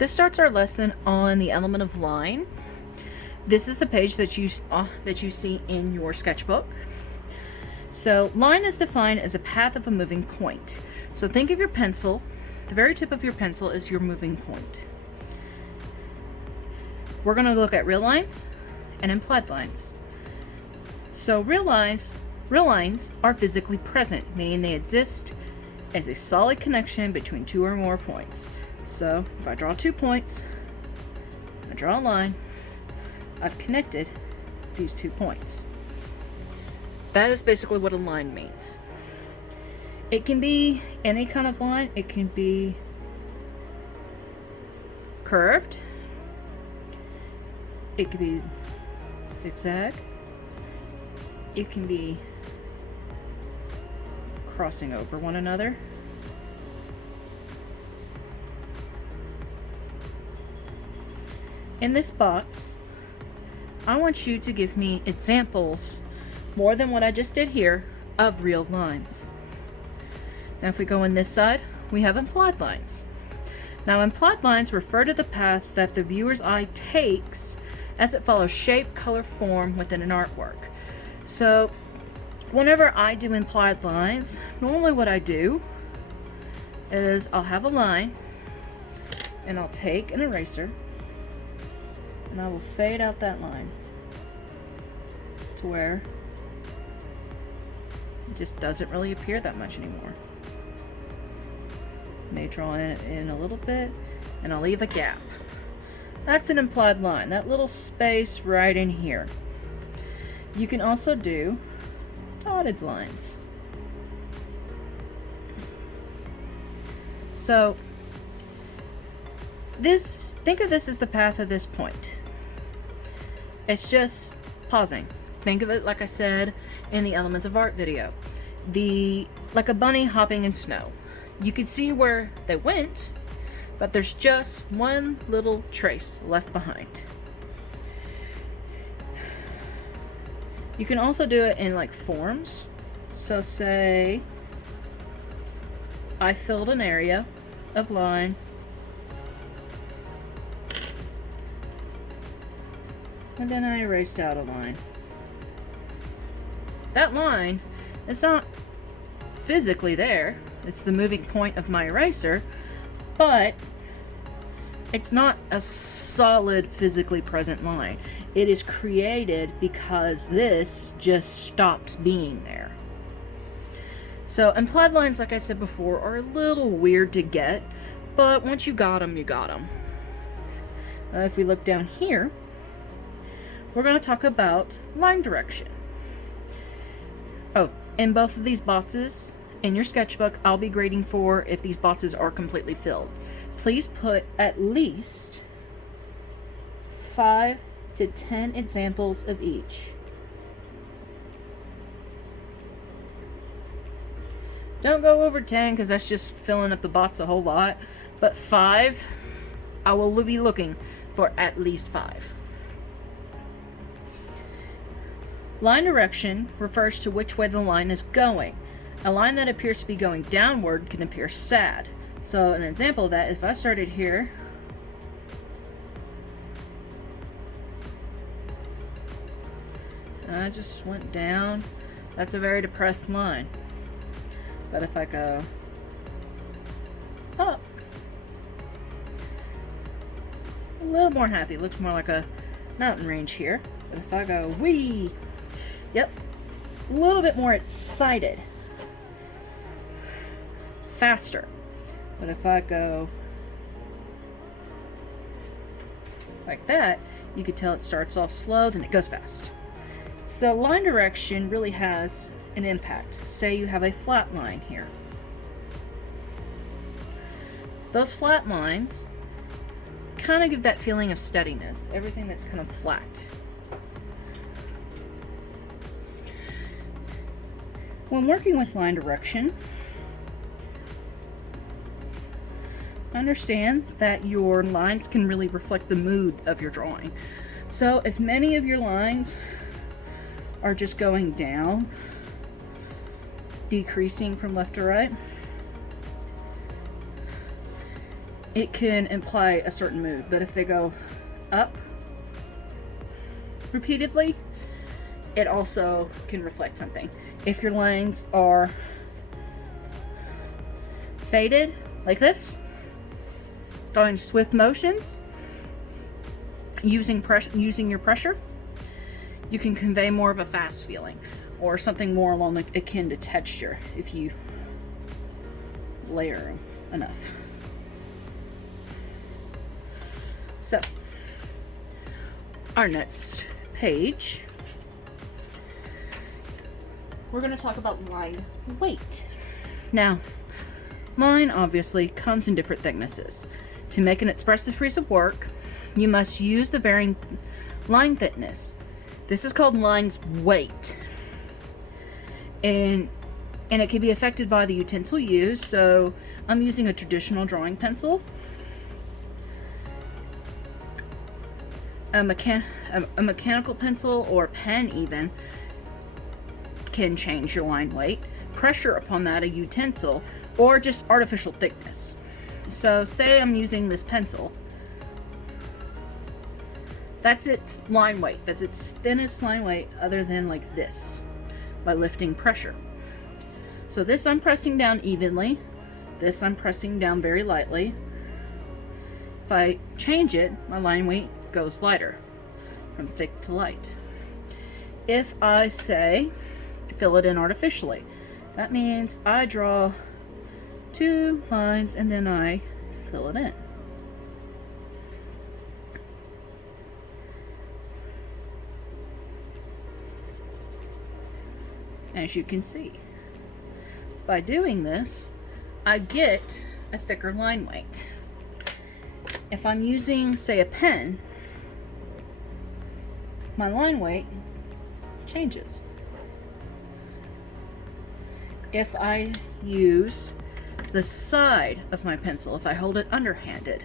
This starts our lesson on the element of line. This is the page that you see in your sketchbook. So line is defined as a path of a moving point. So think of your pencil. The very tip of your pencil is your moving point. We're going to look at real lines and implied lines. So real lines are physically present, meaning they exist as a solid connection between two or more points. So if I draw 2 points, I draw a line, I've connected these 2 points. That is basically what a line means. It can be any kind of line. It can be curved. It could be zigzag. It can be crossing over one another. In this box, I want you to give me examples, more than what I just did here, of real lines. Now if we go on this side, we have implied lines. Now implied lines refer to the path that the viewer's eye takes as it follows shape, color, form within an artwork. So whenever I do implied lines, normally what I do is I'll have a line and I'll take an eraser and I will fade out that line to where it just doesn't really appear that much anymore. May draw in a little bit and I'll leave a gap. That's an implied line, that little space right in here. You can also do dotted lines. So think of this as the path of this point. It's just pausing. Think of it like I said in the Elements of Art video. Like a bunny hopping in snow. You can see where they went, but there's just one little trace left behind. You can also do it in like forms. So say I filled an area of line and then I erased out a line. That line is not physically there. It's the moving point of my eraser, but it's not a solid physically present line. It is created because this just stops being there. So implied lines, like I said before, are a little weird to get, but once you got them, you got them. If we look down here, we're going to talk about line direction. Oh, in both of these boxes in your sketchbook, I'll be grading for if these boxes are completely filled. Please put at least 5 to 10 examples of each. Don't go over 10 because that's just filling up the box a whole lot, but 5, I will be looking for at least 5. Line direction refers to which way the line is going. A line that appears to be going downward can appear sad. So an example of that, if I started here, and I just went down, that's a very depressed line. But if I go up, a little more happy, it looks more like a mountain range here. But if I go wee, yep, a little bit more excited, faster. But if I go like that, you could tell it starts off slow, then it goes fast. So line direction really has an impact. Say you have a flat line here. Those flat lines kind of give that feeling of steadiness, everything that's kind of flat. When working with line direction, understand that your lines can really reflect the mood of your drawing. So if many of your lines are just going down, decreasing from left to right, it can imply a certain mood, but if they go up repeatedly, it also can reflect something. If your lines are faded like this, going swift motions, using your pressure, you can convey more of a fast feeling or something more along akin to texture if you layer enough. So our next page, we're going to talk about line weight. Now, line obviously comes in different thicknesses. To make an expressive piece of work, you must use the varying line thickness. This is called line's weight. And it can be affected by the utensil used. So I'm using a traditional drawing pencil. A mechanical pencil or pen even can change your line weight, pressure upon that, a utensil, or just artificial thickness. So say I'm using this pencil. That's its line weight. That's its thinnest line weight other than like this, by lifting pressure. So this I'm pressing down evenly. This I'm pressing down very lightly. If I change it, my line weight goes lighter, from thick to light. If I say fill it in artificially, that means I draw 2 lines and then I fill it in. As you can see, by doing this, I get a thicker line weight. If I'm using, say, a pen, my line weight changes. If I use the side of my pencil, if I hold it underhanded,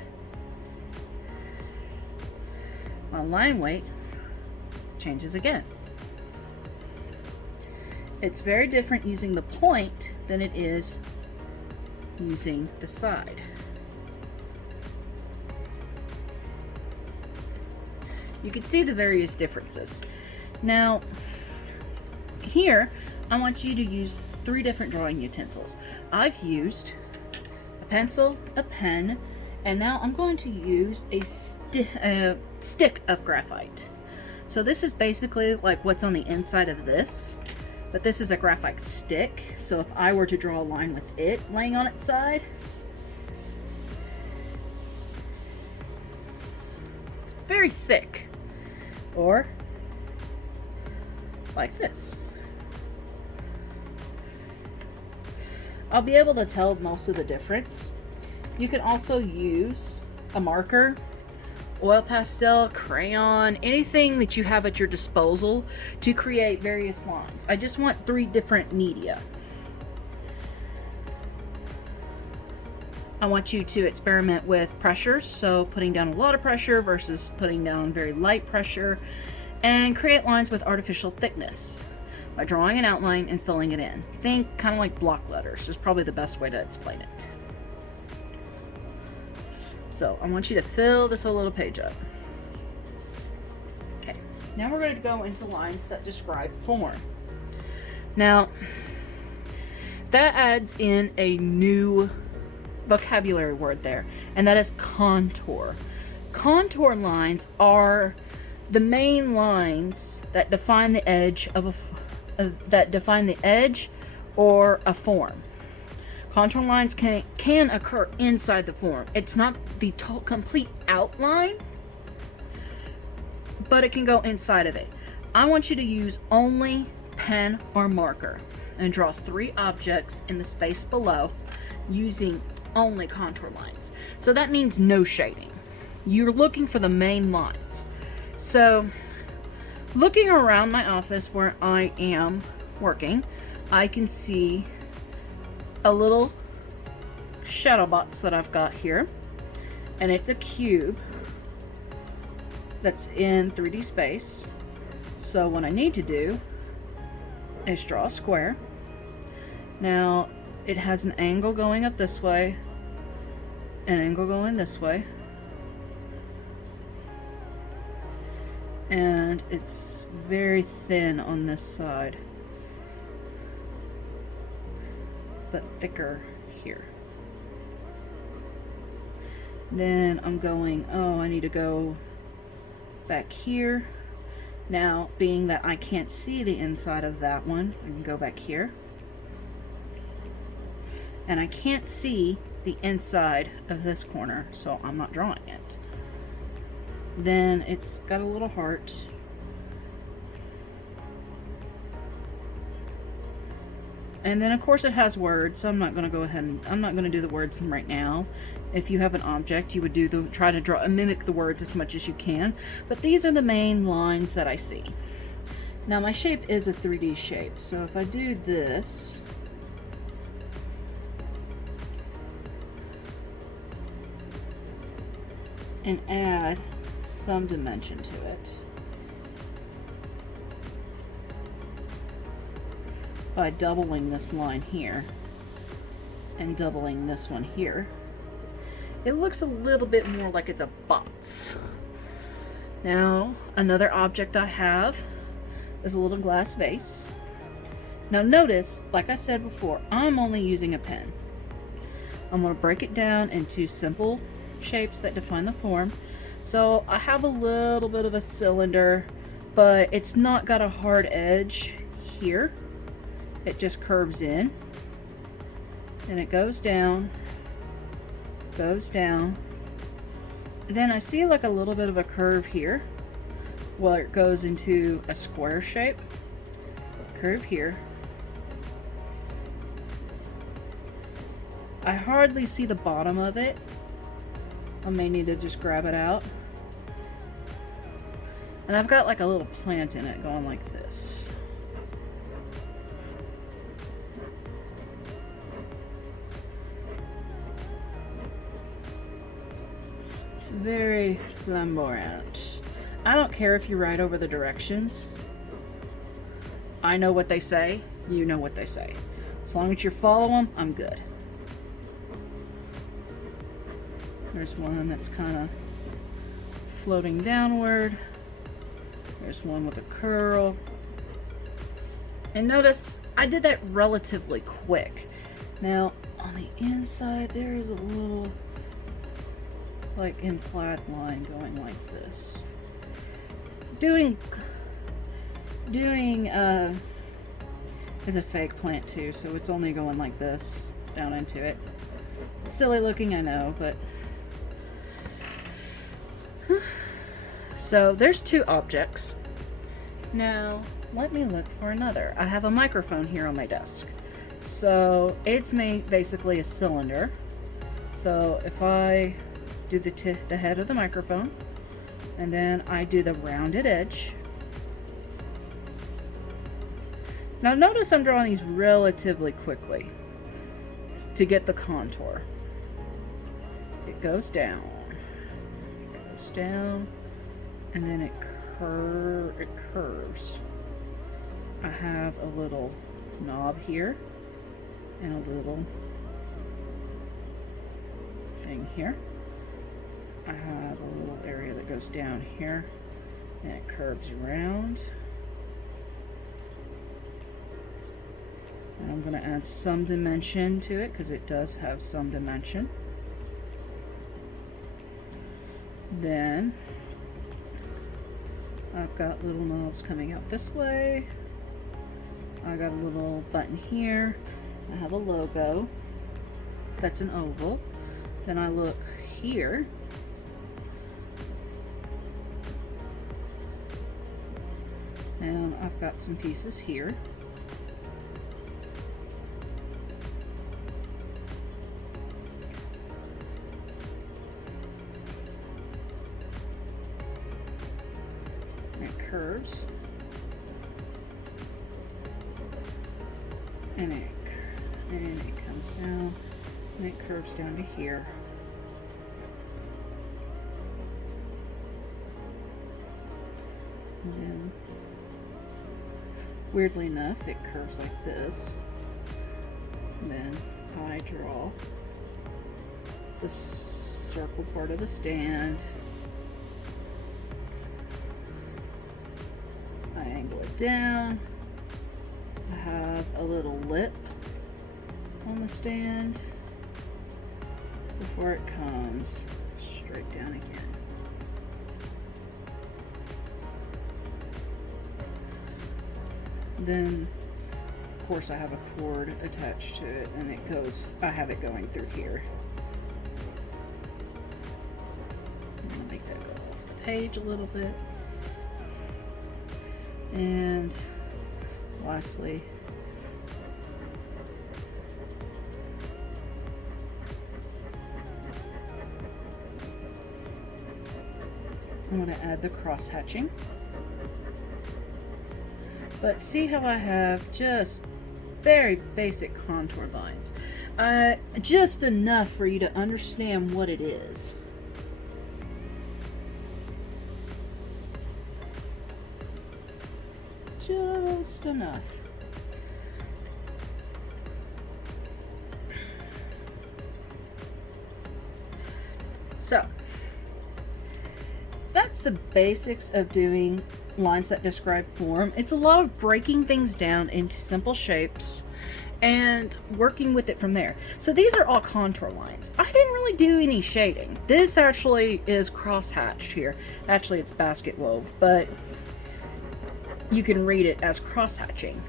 my line weight changes again. It's very different using the point than it is using the side. You can see the various differences. Now, here, I want you to use 3 different drawing utensils. I've used a pencil, a pen, and now I'm going to use a stick of graphite. So this is basically like what's on the inside of this, but this is a graphite stick. So if I were to draw a line with it laying on its side, it's very thick. Or like this. I'll be able to tell most of the difference. You can also use a marker, oil pastel, crayon, anything that you have at your disposal to create various lines. I just want 3 different media. I want you to experiment with pressures, so putting down a lot of pressure versus putting down very light pressure, and create lines with artificial thickness by drawing an outline and filling it in. Think kind of like block letters is probably the best way to explain it. So I want you to fill this whole little page up. Okay, now we're going to go into lines that describe form. Now, that adds in a new vocabulary word there, and that is contour. Contour lines are the main lines that define the edge of the edge or a form. Contour lines can occur inside the form. It's not the complete outline, but it can go inside of it. I want you to use only pen or marker and draw 3 objects in the space below using only contour lines. So that means no shading. You're looking for the main lines. So looking around my office where I am working, I can see a little shadow box that I've got here, and it's a cube that's in 3D space. So what I need to do is draw a square. Now it has an angle going up this way an angle going this way, and it's very thin on this side, but thicker here. Then I'm going, oh, I need to go back here. Now, being that I can't see the inside of that one, I can go back here. And I can't see the inside of this corner, so I'm not drawing it. Then it's got a little heart. And then of course it has words, so I'm not going to go ahead and I'm not going to do the words right now. If you have an object, you would try to draw mimic the words as much as you can. But these are the main lines that I see. Now my shape is a 3D shape, so if I do this, and add some dimension to it by doubling this line here and doubling this one here, it looks a little bit more like it's a box. Now, another object I have is a little glass vase. Now notice, like I said before, I'm only using a pen. I'm going to break it down into simple shapes that define the form. So I have a little bit of a cylinder, but it's not got a hard edge here. It just curves in, and it goes down, then I see like a little bit of a curve here where it goes into a square shape. Curve here. I hardly see the bottom of it. I may need to just grab it out. And I've got like a little plant in it going like this. It's very flamboyant. I don't care if you write over the directions. I know what they say, you know what they say. As long as you follow them, I'm good. There's one that's kind of floating downward. There's one with a curl. And notice I did that relatively quick. Now on the inside there is a little like implied line going like this. Doing is a fake plant too, so it's only going like this down into it. Silly looking, I know, but so there's two objects. Now let me look for another. I have a microphone here on my desk, so it's basically a cylinder. So if I do the head of the microphone, and then I do the rounded edge. Now notice I'm drawing these relatively quickly to get the contour. It goes down, and then it curves. I have a little knob here and a little thing here. I have a little area that goes down here and it curves around. And I'm going to add some dimension to it because it does have some dimension. Then I've got little knobs coming out this way. I got a little button here. I have a logo. That's an oval. Then I look here. And I've got some pieces here. It curves. And it comes down. And it curves down to here. And then, weirdly enough, it curves like this. And then I draw the circle part of the stand. I angle it down. I have a little lip on the stand before it comes straight down again. Then, of course, I have a cord attached to it, and I have it going through here. I'm gonna make that go off the page a little bit. And lastly, I'm going to add the cross hatching. But see how I have just very basic contour lines. Just enough for you to understand what it is. Just enough. So, that's the basics of doing lines that describe form. It's a lot of breaking things down into simple shapes and working with it from there. So these are all contour lines. I didn't really do any shading. This actually is cross-hatched here. Actually, it's basket wove, but you can read it as cross-hatching.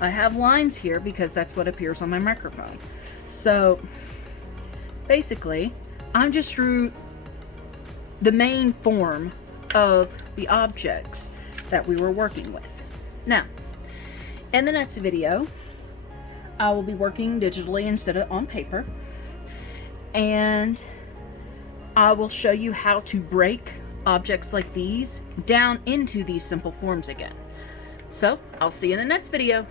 I have lines here because that's what appears on my microphone. So basically, I'm just drew the main form of the objects that we were working with. Now, in the next video, I will be working digitally instead of on paper, and I will show you how to break objects like these down into these simple forms again. So, I'll see you in the next video.